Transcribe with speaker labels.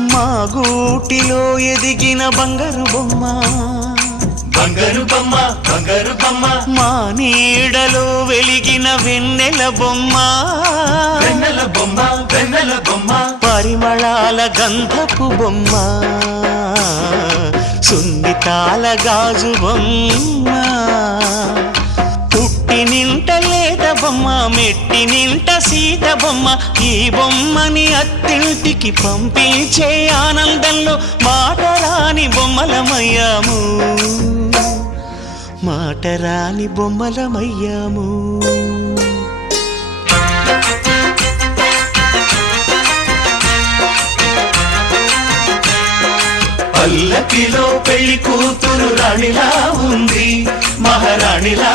Speaker 1: మా గూటిలో ఎదిగిన బంగారు బొమ్మ.
Speaker 2: బంగారు బొమ్మ బంగారు బొమ్మ.
Speaker 1: మా నీడలో వెలిగిన వెన్నెల బొమ్మ.
Speaker 2: వెన్నెల బొమ్మ వెన్నెల బొమ్మ.
Speaker 1: పరిమళాల గంధపు బొమ్మ. సున్నితాల గాజు బొమ్మ. పేద బొమ్మ మెట్టి నింట సీత బొమ్మ ఈ బొమ్మని అత్తింటికి పంపించే ఆనందంలో మాటరాని బొమ్మలమయ్యాము. మాటరాని బొమ్మలమయ్యాము.
Speaker 2: పల్లకిలో పెళ్ళి కూతురు రాణిలా ఉంది మహారాణిలా